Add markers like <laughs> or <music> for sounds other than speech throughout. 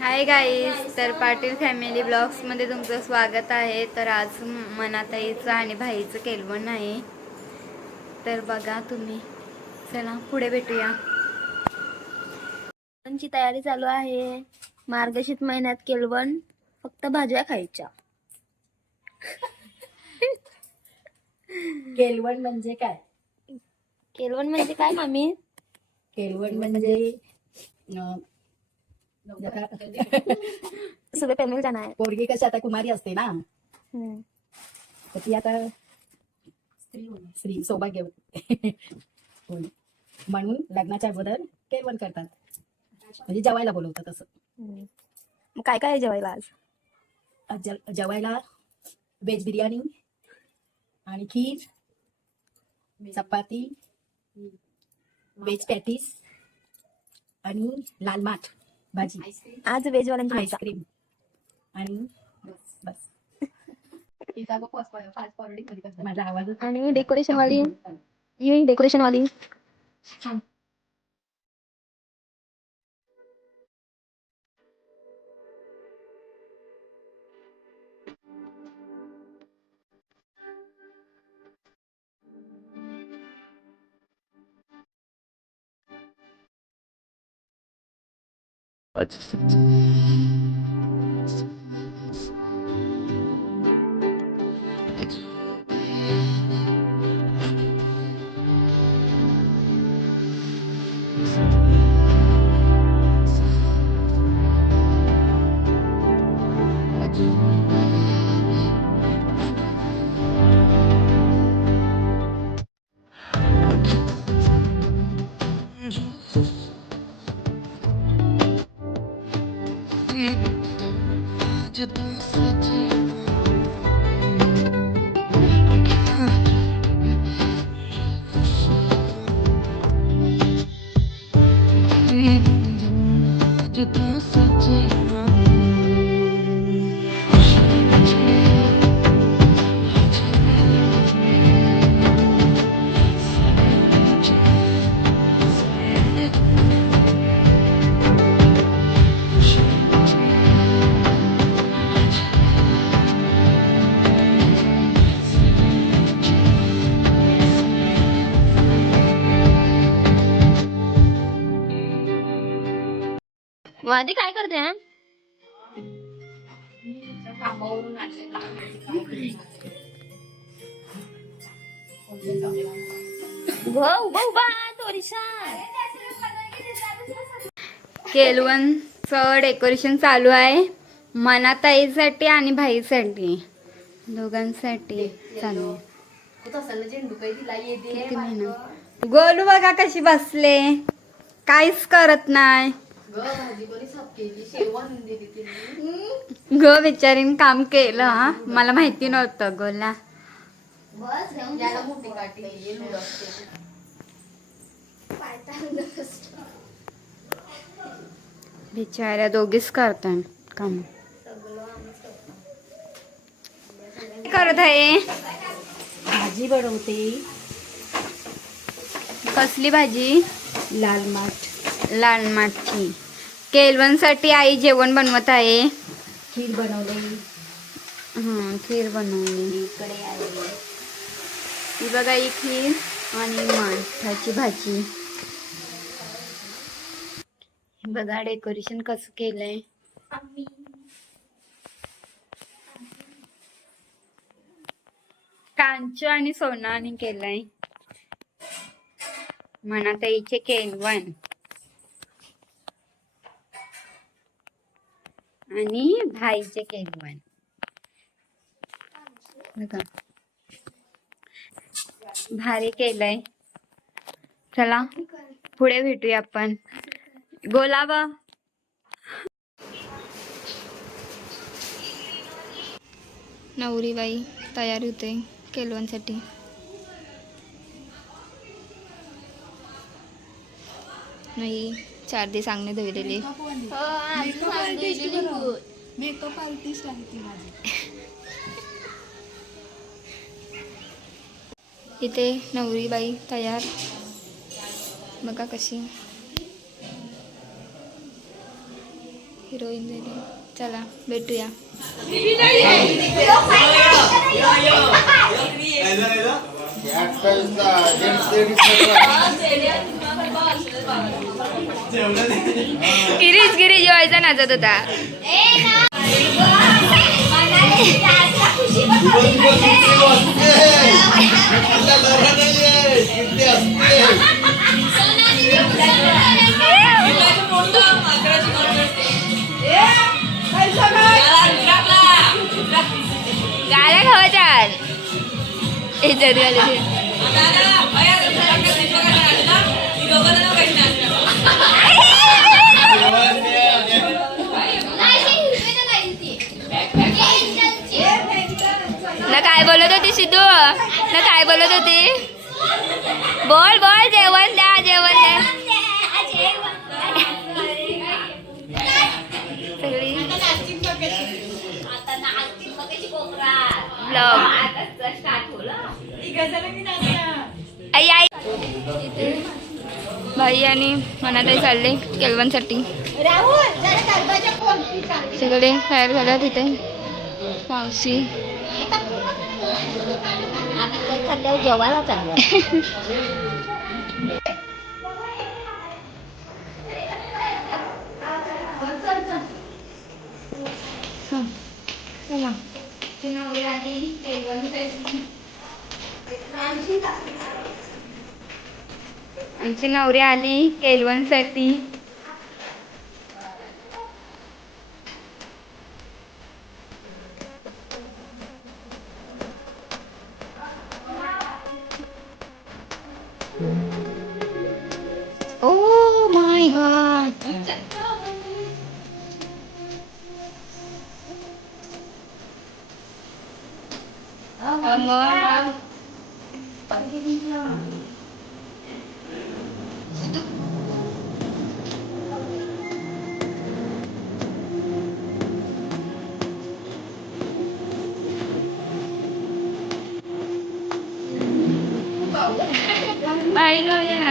Hi guys तर Patil family ब्लॉग्समध्ये तुमचं स्वागत आहे. तर आज मनाताईचं आणि भाईचं केलवण आहे. तर बघा तुम्ही. चला पुढे भेटूया. ची तयारी चालू आहे. मार्गशीर्ष महिन्यात केलवण फक्त भाज्या खायच्या. केलवण म्हणजे काय? केलवण म्हणजे काय मामी? केलवण म्हणजे <laughs> सगळे फॅमिली जाणार. आहे पोरगी कशी आता कुमारी असते ना. हम्म. तर ती आता स्त्री सौभाग्यवती होय. म्हणून लग्नाच्या अगोदर केलवण करतात. म्हणजे जेवायला बोलवतात असं. हम्म. मग काय काय आहे जेवायला आज? आज जे- जेवायला व्हेज बिर्याणी आणि खीर चपाती व्हेज पॅटीस आणि लाल माठ. भाजी. आज व्हेजवाल्यांची. आईस्क्रीम आणि बस माझा आवाज आणि डेकोरेशन वाली डेकोरेशन वाली. It's, it's de dança de hum, de dança de वादी काय करते हा? उभं उभं उभा तोरिशा केलवणचं डेकोरेशन चालू आहे. मनाताईसाठी आणि भाईसाठी. दोघांसाठी चालू. आहे. किती मेहनत. गोलू बघा कशी बसले. काहीच करत नाही. ग बिचारीन काम केलं हा? मला माहिती नव्हतं गोला बिचाऱ्या दोघीच करतात काम. करत आहे? भाजी बनवते. कसली भाजी? लाल माठ. लाल माठी केलवणसाठी आई जेवण बनवत आहे. खीर बनवली. हं, खीर बनवली. इकडे आहे. ही बघा ही खीर आणि माठाची भाजी. बघा डेकोरेशन कसं केलंय. कांचू आणि सोनाने केलंय. मनाताईचे केलवण आणि भाईचे केलवण भारी केलंय. चला पुढे भेटूया आपण. बोलावा नवरीबाई तयार होते केलवांसाठी. नाही चार दिवस सांगणे धुलेले मेकअप आर्टिस्ट आहे ती माझी. इथे नवरीबाई तयार. बघा कशी. हिरोईन झाली. चला भेटूया. गिरीश गिरीश व्हायचा नाचत होता. ते. ना काय बोलत होती सिद्धू? ना काय बोलत होती? बोल बोल जेवण द्या जेवण द्या. ब्लॉग आई आई. भाई आणि मनाताई चालले केलवनसाठी. सगळे तयार झाल्या तिथे मावशी. जेवायला चाललं <laughs> चला आमची नवरी आली केलवनसाठी ओ my god bay thôi nha.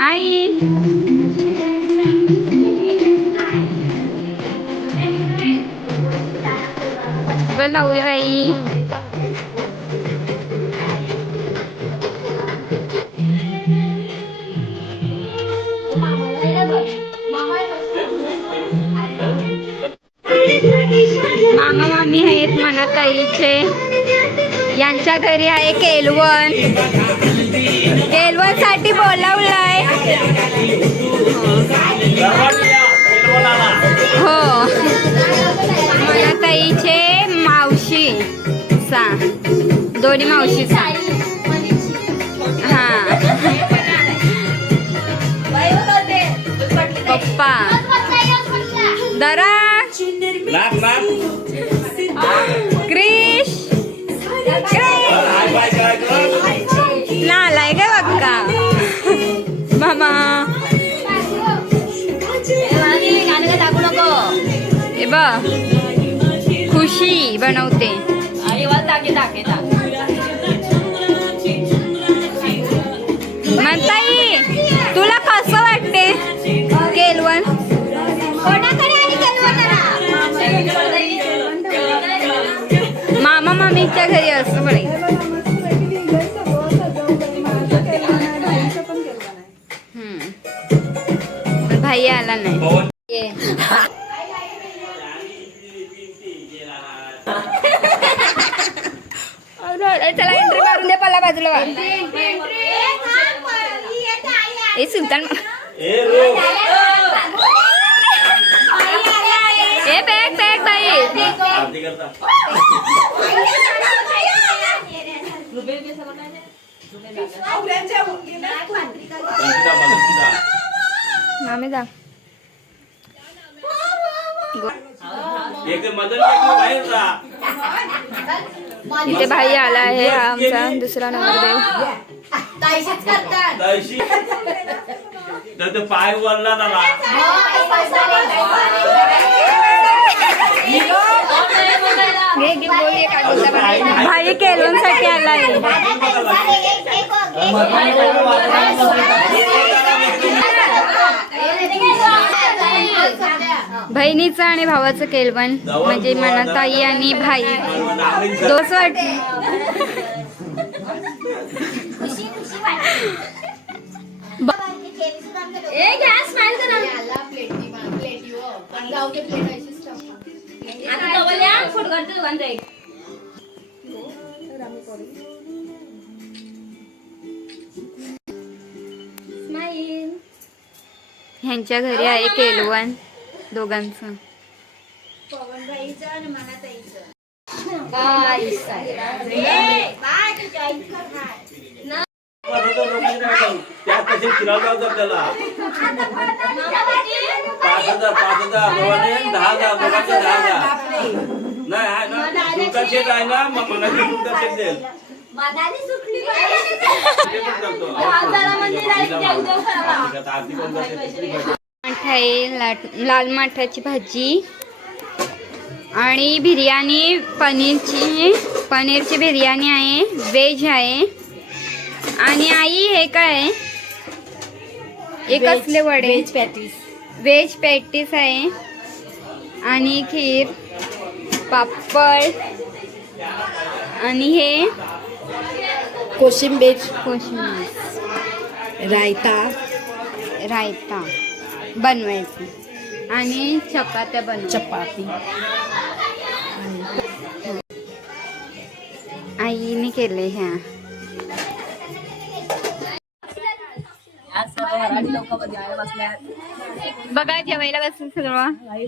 आई. बोलावूया आई मामा मामी आहेत मनाताईचे. यांच्या घरी आहे केलवण. केलवणसाठी बोलावलंय. हो. मला ताईचे मावशी सा दोन्ही मावशी सा बनवते. म्हणताई तुला कसं वाटते? केलवण मामा मामीच्या घरी असं पण भाई आला नाही. चला एंट्री मारून दे पला बाजूला वा ए सुलतान ए बॅग बॅग बाई मामे जा इथे भाई आला आहे हा आमचा दुसरा नवरदेव ते पाय वरला भाई भाई केलवनसाठी आला आहे बहिणीचं आणि भावाचं केलवण म्हणजे मनाताई आणि भाई. दोस वाट ह्यांच्या घरी आहे केलवण दोघांचं. पाच हजार पाच हजार दोघांनी दहा हजार दोघांचे दहा हजार नाही आहे ना तुमचा शेत आहे ना मग मनाची तुमचा शेत देईल ते पण करतो. आरती पण करते. माठ आहे लाट लाल माठाची भाजी आणि बिर्याणी पनीरची पनीरची बिर्याणी आहे व्हेज आहे. आणि आई हे काय? हे कसले वडे. Veg patties. व्हेज पॅटीस आहे. आणि खीर पापड आणि हे कोशिंबीर. कोशिंबीर. रायता. रायता. बनवायचं. आणि चपात्या बनव चपाती. आईने केले ह्या. आज सर्व मराठी लोक बघा जेवायला बसून सगळं. आई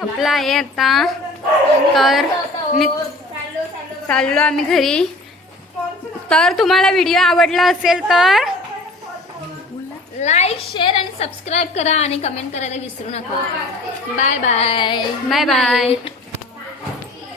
आपला आहे आता. तर मी चाललो आम्ही घरी. तर तुम्हाला व्हिडिओ आवडला असेल तर लाईक शेअर आणि सबस्क्राईब करा आणि कमेंट करायला विसरू नका. Bye bye bye bye